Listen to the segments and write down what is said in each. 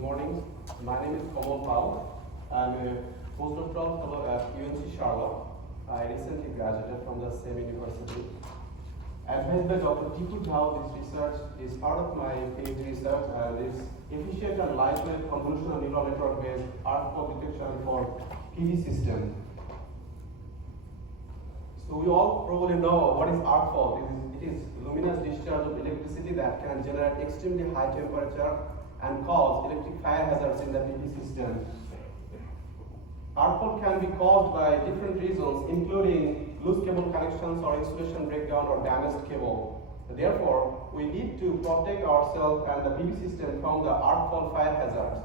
Good morning. My name is Holm. I'm a postdoctoral fellow at UNC Charlotte. I recently graduated from the same university. Advised by Dr. Tipu Dhao, this research is part of my PhD research and is efficient and lightweight convolutional neural network-based arc fault detection for PV system. So we all probably know what is arc fault. It is luminous discharge of electricity that can generate extremely high temperature and cause electric fire hazards in the PV system. Arc fault can be caused by different reasons, including loose cable connections or insulation breakdown or damaged cable. Therefore, we need to protect ourselves and the PV system from the arc fault fire hazards.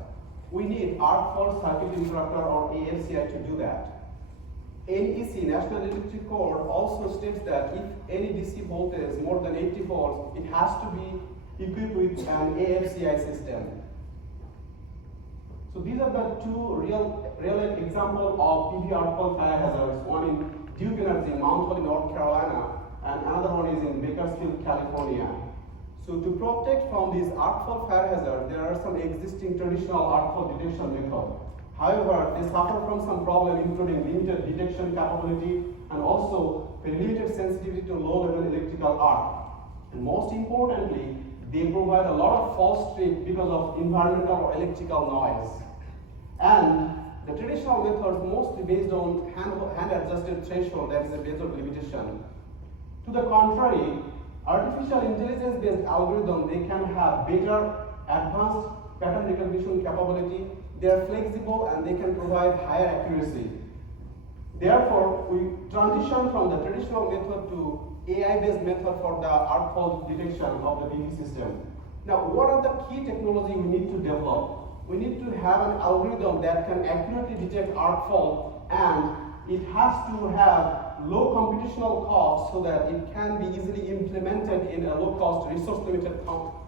We need arc fault circuit interrupter or AFCI to do that. NEC, National Electric Code, also states that if any DC voltage more than 80 volts, it has to be equipped with an AFCI system. So these are the two real examples of PV arc fault fire hazards. One in Duke Energy, Mount Holly, North Carolina, and another one is in Bakersfield, California. So to protect from these arc fault fire hazards, there are some existing traditional arc fault detection methods. However, they suffer from some problems, including limited detection capability and also very limited sensitivity to low-level electrical arc. And most importantly, they provide a lot of false trip because of environmental or electrical noise. And the traditional methods mostly based on hand-adjusted threshold, that is a major limitation. To the contrary, artificial intelligence-based algorithms, they can have better advanced pattern recognition capability. They are flexible and they can provide higher accuracy. Therefore, we transition from the traditional method to AI-based method for the arc fault detection of the PV system. Now, what are the key technology we need to develop? We need to have an algorithm that can accurately detect arc fault, and it has to have low computational cost so that it can be easily implemented in a low-cost, resource-limited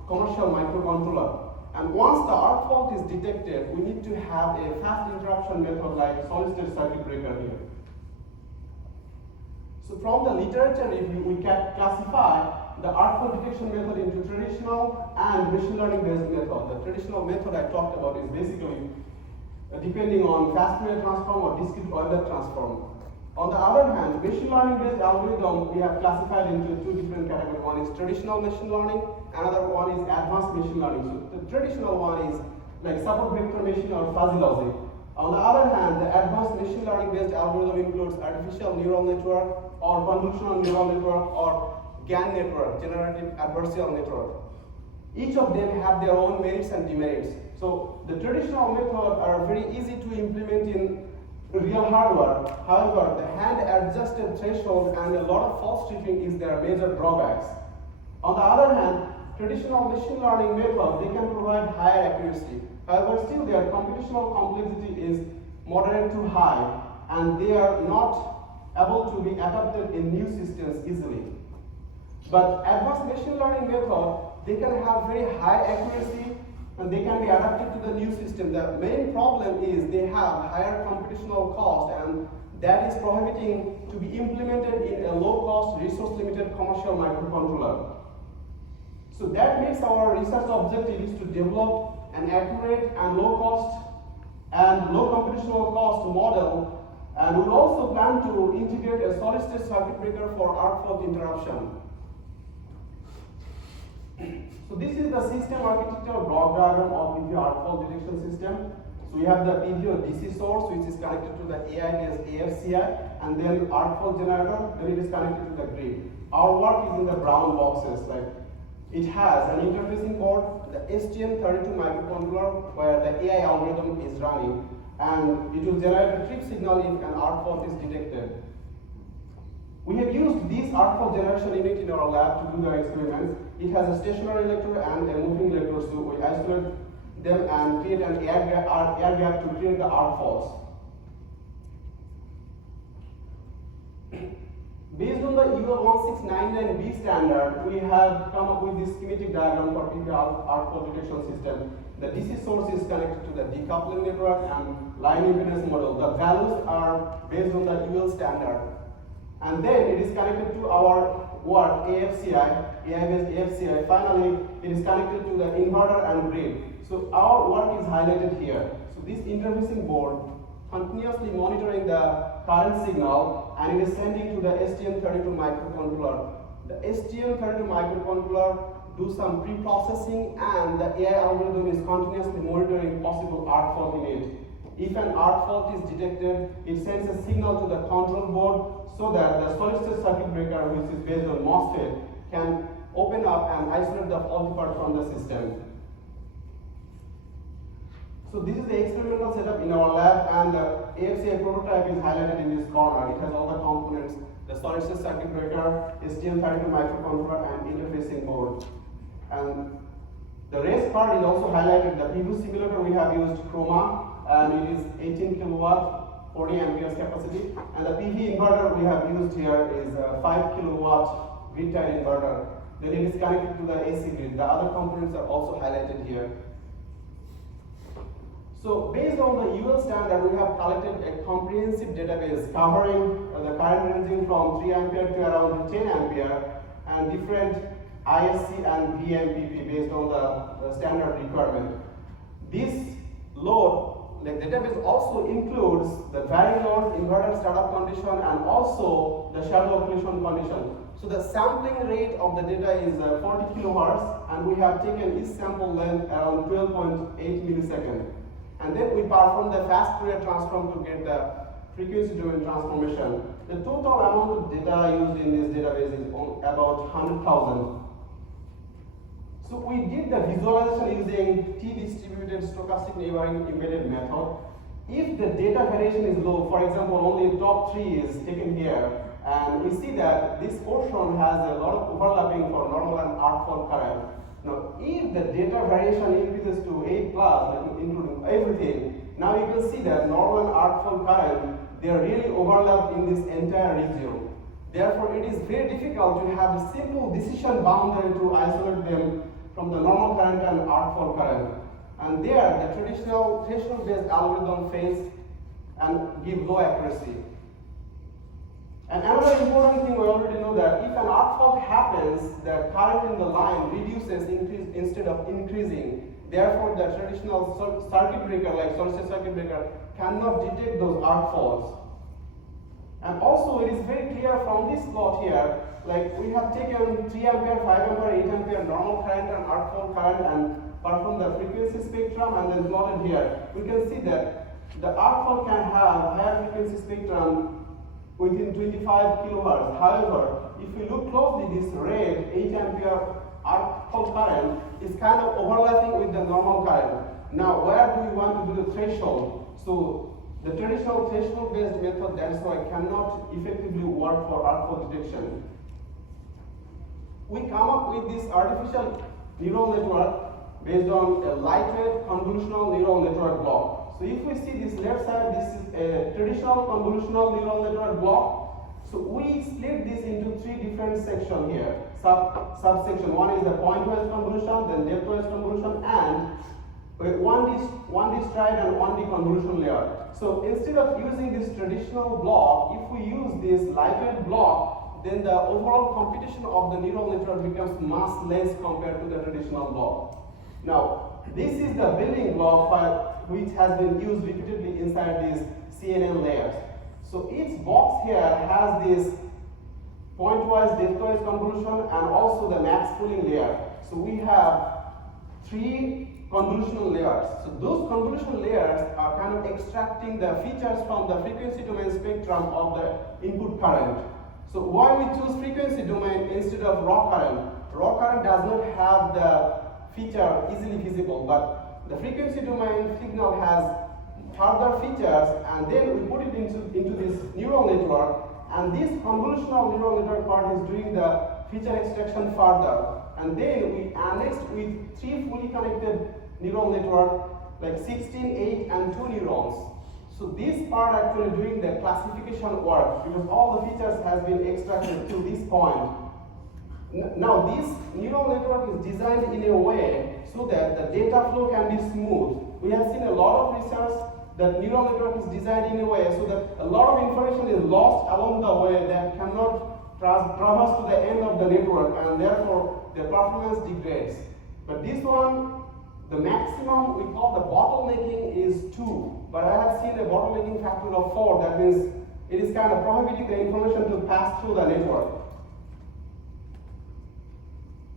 commercial microcontroller. And once the arc fault is detected, we need to have a fast interruption method like solid-state circuit breaker here. So from the literature review, we can classify the arc fault detection method into traditional and machine learning based method. The traditional method I talked about is basically depending on fast Fourier transform or discrete Euler transform. On the other hand, machine learning based algorithm we have classified into two different categories. One is traditional machine learning, another one is advanced machine learning. So the traditional one is like support vector machine or fuzzy logic. On the other hand, the advanced machine learning based algorithm includes artificial neural network or convolutional neural network or GAN network, generative adversarial network. Each of them have their own merits and demerits. So the traditional methods are very easy to implement in real hardware. However, the hand-adjusted threshold and a lot of false tripping is their major drawbacks. On the other hand, traditional machine learning methods, they can provide higher accuracy. However, still their computational complexity is moderate to high, and they are not able to be adapted in new systems easily. But advanced machine learning method, they can have very high accuracy and they can be adapted to the new system. The main problem is they have higher computational cost, and that is prohibiting to be implemented in a low-cost, resource-limited commercial microcontroller. So that makes our research objective is to develop an accurate and low-cost and low computational cost model, and we also plan to integrate a solid-state circuit breaker for arc fault interruption. So this is the system architecture block diagram of PV arc fault detection system. So we have the PV or DC source, which is connected to the AI-based AFCI, and then arc fault generator, then it is connected to the grid. Our work is in the brown boxes. Like it has an interfacing board, the STM32 microcontroller, where the AI algorithm is running, and it will generate a trip signal if an arc fault is detected. We have used this arc fault generation unit in our lab to do the experiments. It has a stationary electrode and a moving electrode, so we isolate them and create an air gap to create the arc faults. Based on the UL 1699B standard, we have come up with this schematic diagram for PV arc fault detection system. The DC source is connected to the decoupling network and line impedance model. The values are based on the UL standard. And then it is connected to our work AFCI, AI-based AFCI. Finally, it is connected to the inverter and grid. So our work is highlighted here. So this interfacing board continuously monitoring the current signal, and it is sending to the STM32 microcontroller. The STM32 microcontroller do some pre-processing, and the AI algorithm is continuously monitoring possible arc fault in it. If an arc fault is detected, it sends a signal to the control board so that the solid-state circuit breaker, which is based on MOSFET, can open up and isolate the faulty part from the system. So this is the experimental setup in our lab, and the AFCI prototype is highlighted in this corner. It has all the components: the solid-state circuit breaker, STM32 microcontroller, and interfacing board. And the rest part is also highlighted. The PV simulator we have used Chroma, and it is 18 kilowatt, 40 amperes capacity. And the PV inverter we have used here is a 5 kilowatt grid-tied inverter. Then it is connected to the AC grid. The other components are also highlighted here. So based on the UL standard, we have collected a comprehensive database covering the current ranging from 3 ampere to around 10 ampere, and different ISC and VMPP based on the standard requirement. This load, the database also includes the vary load, inverter startup condition, and also the shadow occlusion condition. So the sampling rate of the data is 40 kilohertz, and we have taken each sample length around 12.8 milliseconds. And then we perform the fast Fourier transform to get the frequency domain transformation. The total amount of data used in this database is about 100,000. So we did the visualization using T-distributed stochastic neighboring embedded method. If the data variation is low, for example, only top 3 is taken here, and we see that this portion has a lot of overlapping for normal and arc fault current. Now, if the data variation increases to 8 plus, including everything, now you can see that normal and arc fault current, they are really overlapped in this entire region. Therefore, it is very difficult to have a simple decision boundary to isolate them from the normal current and arc fault current. And there, the traditional threshold-based algorithm fails and give low accuracy. And another important thing, we already know that if an arc fault happens, the current in the line reduces instead of increasing. Therefore, the traditional circuit breaker, like solid-state circuit breaker, cannot detect those arc faults. And also, it is very clear from this plot here, like we have taken 3 ampere, 5 ampere, 8 ampere normal current and arc fault current and performed the frequency spectrum and then plotted here. We can see that the arc fault can have higher frequency spectrum within 25 kilohertz. However, if we look closely, this red 8 ampere arc fault current is kind of overlapping with the normal current. Now, where do we want to do the threshold? So the traditional threshold-based method, that is why cannot effectively work for arc fault detection. We come up with this artificial neural network based on a lightweight convolutional neural network block. So if we see this left side, this is a traditional convolutional neural network block. So we split this into 3 different sections here. Subsection 1 is the point-wise convolution, then depth-wise convolution, and 1D stride and 1D convolution layer. So instead of using this traditional block, if we use this lightweight block, then the overall computation of the neural network becomes much less compared to the traditional block. Now, this is the building block which has been used repeatedly inside these CNN layers. So each box here has this point-wise, depth-wise convolution and also the max pooling layer. So we have 3 convolutional layers. So those convolutional layers are kind of extracting the features from the frequency domain spectrum of the input current. So why we choose frequency domain instead of raw current? Raw current does not have the feature easily visible, but the frequency domain signal has further features, and then we put it into this neural network, and this convolutional neural network part is doing the feature extraction further. And then we annexed with 3 fully connected neural network, like 16, 8, and 2 neurons. So this part actually doing the classification work, because all the features has been extracted to this point. Now this neural network is designed in a way so that the data flow can be smooth. We have seen a lot of research that neural network is designed in a way so that a lot of information is lost along the way that cannot traverse to the end of the network, and therefore the performance degrades. But this one, the maximum we call the bottlenecking is 2, but I have seen a bottlenecking factor of 4. That means it is kind of prohibiting the information to pass through the network.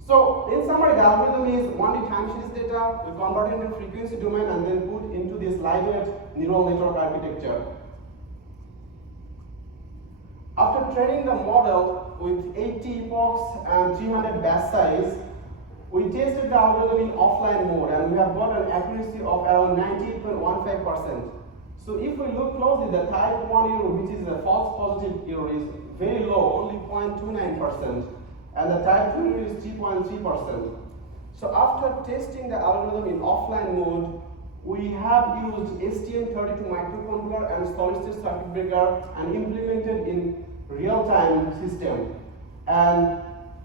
So in summary, the algorithm is only time series data, we convert it into frequency domain and then put into this lightweight neural network architecture. After training the model with 80 epochs and 300 batch size, we tested the algorithm in offline mode and we have got an accuracy of around 98.15%. So if we look closely, the type 1 error, which is a false positive error, is very low, only 0.29%, and the type 2 error is 3.3%. So after testing the algorithm in offline mode, we have used STM32 microcontroller and solid-state circuit breaker and implemented in real-time system. And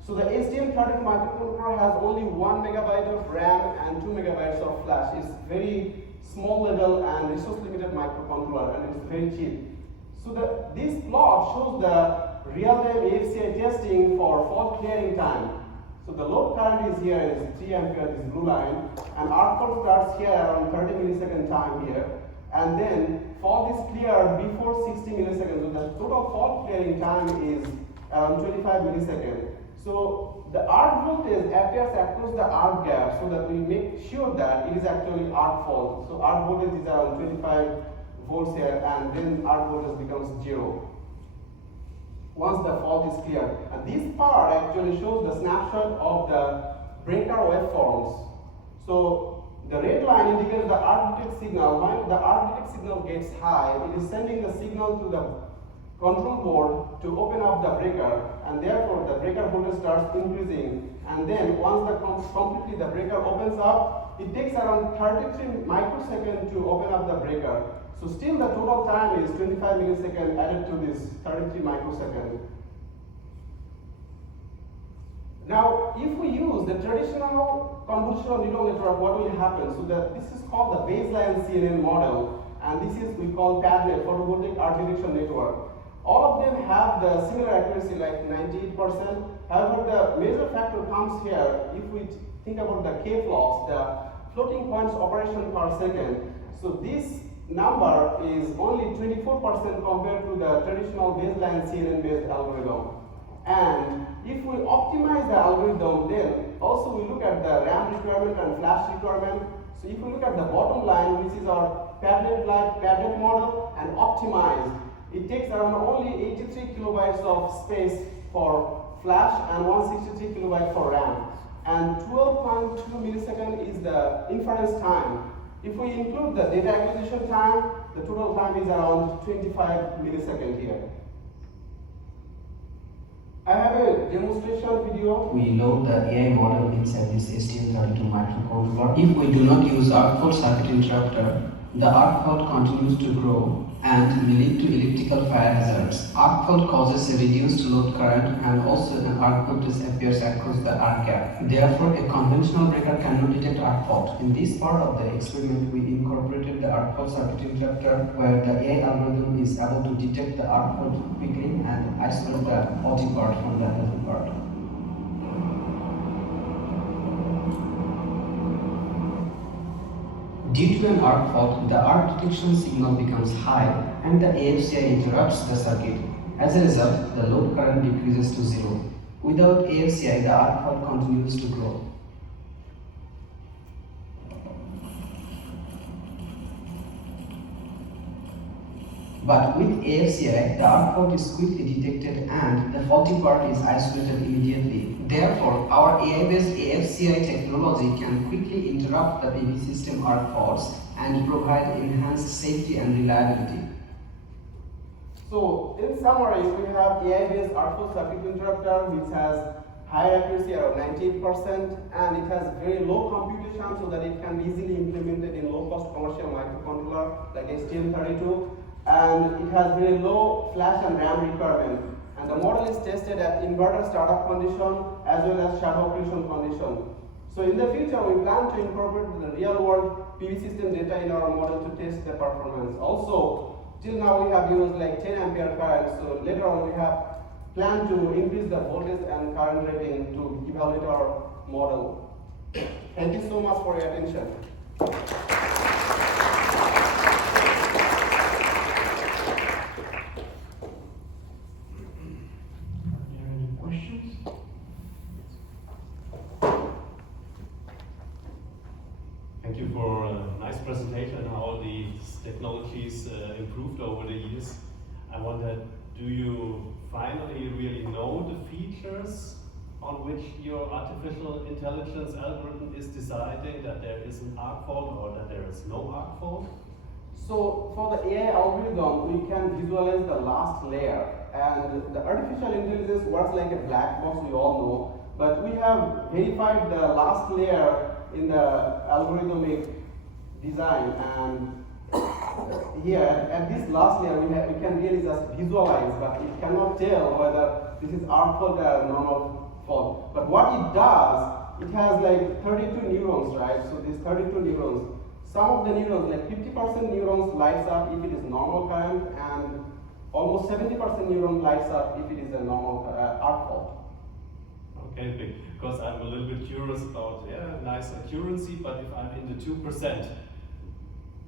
so the STM32 microcontroller has only 1 megabyte of RAM and 2 megabytes of flash. It's very small level and resource limited microcontroller, and it's very cheap. So this plot shows the real-time AFCI testing for fault clearing time. So the load current is here, is 3 ampere, this blue line, and arc fault starts here around 30 millisecond time here, and then fault is cleared before 60 milliseconds. So the total fault clearing time is around 25 milliseconds. So the arc voltage appears across the arc gap so that we make sure that it is actually arc fault. So arc voltage is around 25 volts here, and then arc voltage becomes 0 once the fault is cleared. And this part actually shows the snapshot of the breaker waveforms. So the red line indicates the arc detect signal. When the arc detect signal gets high, it is sending the signal to the control board to open up the breaker, and therefore the breaker voltage starts increasing. And then once completely the breaker opens up, it takes around 33 microseconds to open up the breaker. So still the total time is 25 milliseconds added to this 33 microseconds. Now, if we use the traditional convolutional neural network, what will happen? So this is called the baseline CNN model, and this is we call PADNet, photovoltaic art detection network. All of them have the similar accuracy, like 98%. However, the major factor comes here if we think about the k-flops, the floating points operation per second. So this number is only 24% compared to the traditional baseline CNN-based algorithm. And if we optimize the algorithm, then also we look at the RAM requirement and flash requirement. So if we look at the bottom line, which is our PADNet-like PADNet model, and optimized, it takes around only 83 kilobytes of space for flash and 163 kilobytes for RAM. And 12.2 milliseconds is the inference time. If we include the data acquisition time, the total time is around 25 milliseconds here. I have a demonstration video. We load the AI model inside this STM32 microcontroller. If we do not use arc fault circuit interrupter, the arc fault continues to grow and will lead to electrical fire hazards. Arc fault causes a reduced load current, and also an arc voltage appears across the arc gap. Therefore, a conventional breaker cannot detect arc fault. In this part of the experiment, we incorporated the arc fault circuit interrupter, where the AI algorithm is able to detect the arc fault quickly and isolate the faulty part from the healthy part. Due to an arc fault, the arc detection signal becomes high and the AFCI interrupts the circuit. As a result, the load current decreases to 0. Without AFCI, the arc fault continues to grow. But with AFCI, the arc fault is quickly detected and the faulty part is isolated immediately. Therefore, our AI-based AFCI technology can quickly interrupt the PV system arc faults and provide enhanced safety and reliability. So, in summary, we have AI-based arc fault circuit interrupter which has high accuracy around 98%, and it has very low computation so that it can be easily implemented in low-cost commercial microcontroller like STM32, and it has very low flash and RAM requirement. And the model is tested at inverter startup condition as well as shadow occlusion condition. So in the future, we plan to incorporate the real-world PV system data in our model to test the performance. Also, till now we have used like 10 ampere current. So later on we have plan to increase the voltage and current rating to evaluate our model. Thank you so much for your attention. Thank you for a nice presentation and how these technologies improved over the years. I wonder, do you finally really know the features on which your artificial intelligence algorithm is deciding that there is an arc fault or that there is no arc fault? So for the AI algorithm, we can visualize the last layer, and the artificial intelligence works like a black box, we all know, but we have verified the last layer in the algorithmic design, and here at this last layer we can really just visualize, but it cannot tell whether this is arc fault or normal fault. But what it does, it has like 32 neurons, right? So these 32 neurons, some of the neurons, like 50% neurons lights up if it is normal current, and almost 70% neuron lights up if it is a normal arc fault. Okay, because I'm a little bit curious about, nice accuracy, but if I'm in the 2%,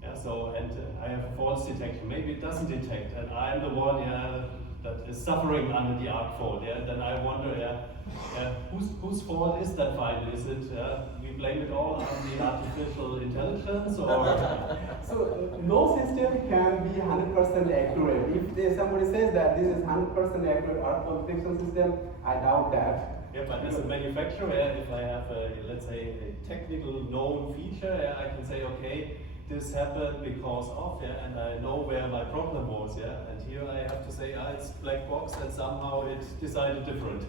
and I have a false detection, maybe it doesn't detect, and I'm the one, that is suffering under the arc fault, then I wonder, whose fault is that finally? Is it, we blame it all on the artificial intelligence, or? So no system can be 100% accurate. If somebody says that this is 100% accurate arc fault detection system, I doubt that. Yeah, but as a manufacturer, if I have let's say a technical known feature, I can say, okay, this happened because of, and I know where my problem was, and here I have to say, it's black box, and somehow it decided different.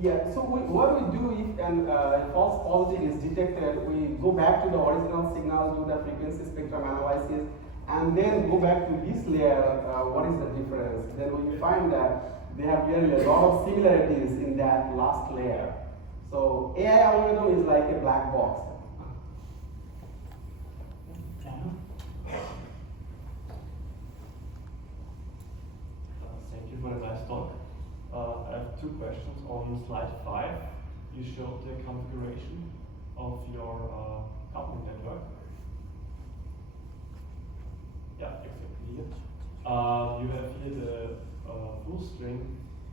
Yeah, so what we do if a false positive is detected, we go back to the original signal, do the frequency spectrum analysis, and then go back to this layer, what is the difference? Then we find that they have really a lot of similarities in that last layer. So AI algorithm is like a black box. Thank you for the nice talk. I have two questions. On slide 5, you showed the configuration of your coupling network. Yeah, exactly here. You have here the full string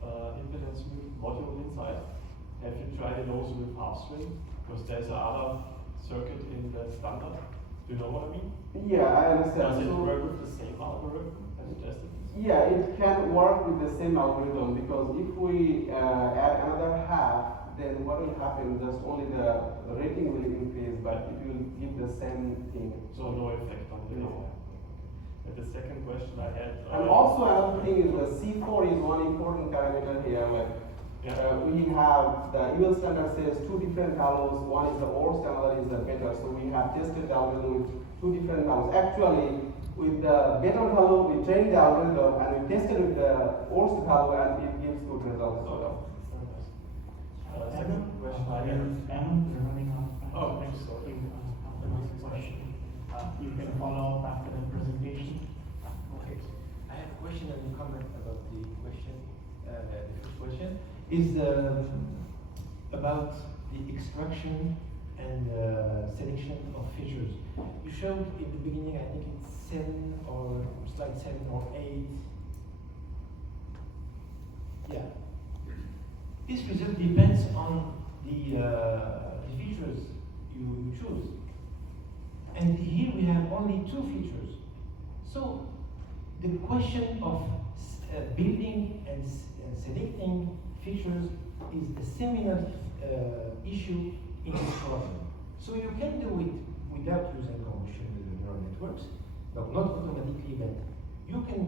impedance module inside. Have you tried it also with half string? Because there's another circuit in the standard. Do you know what I mean? Yeah, I understand. Does it work with the same algorithm as you tested? Yeah, it can work with the same algorithm, because if we add another half, then what will happen? Just only the rating will increase, but it will give the same thing. So no effect on the No. And the second question I had. And also another thing is the C4 is one important parameter here. Like we have the UL standard says two different values. One is the worst, another is the better. So we have tested the algorithm with two different values. Actually, with the better value, we trained the algorithm and we tested with the worst value, and it gives good results. Second question I had. We're running out of time. Oh, Next, sorry. you ask another question. You can follow up after the presentation. Okay. I have a question and a comment about the question. The first question is about the extraction and selection of features. You showed in the beginning, I think it's 7 or slide 7 or 8. Yeah. This result depends on the features you choose. And here we have only 2 features. So the question of building and selecting features is a seminal issue in this problem. So you can do it without using convolutional neural networks, but not automatically, but you can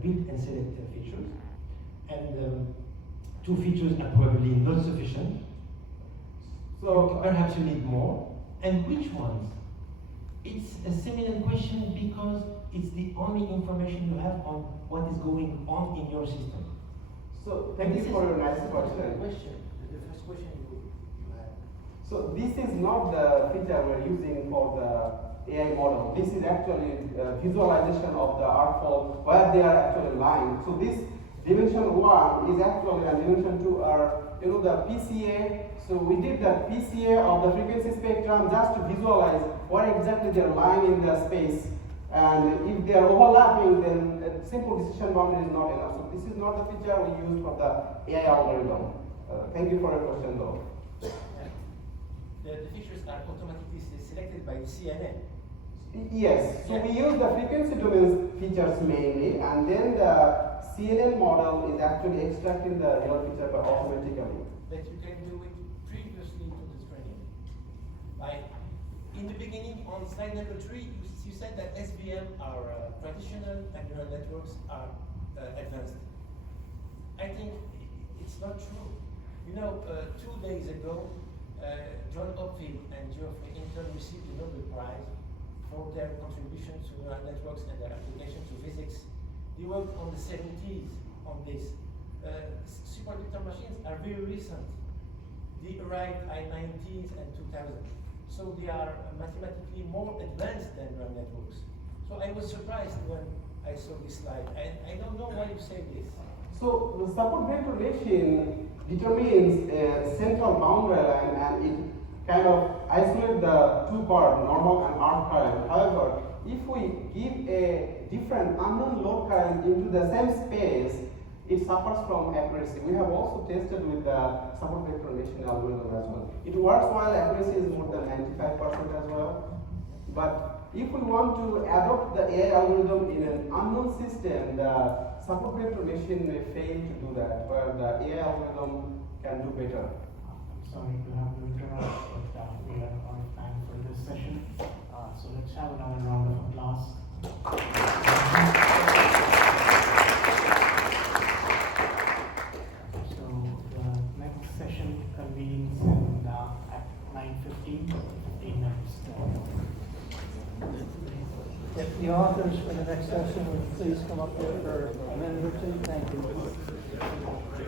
build and select features. And 2 features are probably not sufficient. So perhaps you need more. And which ones? It's a seminal question because it's the only information you have on what is going on in your system. So thank you for your nice question. The first question you had. So this is not the feature we're using for the AI model. This is actually visualization of the arc fault where they are actually lying. So this dimension 1 is actually, and dimension 2 are, the PCA. So we did the PCA of the frequency spectrum just to visualize what exactly they're lying in the space. And if they are overlapping, then a simple decision boundary is not enough. So this is not the feature we use for the AI algorithm. Thank you for your question, though. The features are automatically selected by the CNN. Yes, so we use the frequency domain features mainly, and then the CNN model is actually extracting the real feature by automatically. That you can do it previously to the training. In the beginning, on slide number 3, you said that SVM are traditional and neural networks are advanced. I think it's not true. 2 days ago, John Hopfield and Geoffrey Hinton received the Nobel Prize for their contribution to neural networks and their application to physics. They worked on the 70s on this. Supervector machines are very recent. They arrived in 90s and 2000. So they are mathematically more advanced than neural networks. So I was surprised when I saw this slide. And I don't know why you say this. So the support vector machine determines a central boundary line, and it kind of isolates the two parts, normal and arc current. However, if we give a different unknown load current into the same space, it suffers from accuracy. We have also tested with the support vector machine algorithm as well. It works while accuracy is more than 95% as well. But if we want to adopt the AI algorithm in an unknown system, the support vector machine may fail to do that, where the AI algorithm can do better. I'm sorry to have to interrupt, but we are out of time for this session. So let's have another round of applause. So the next session convenes at 9:15, 15 minutes. If the authors for the next session would please come up here for a minute or two, thank you.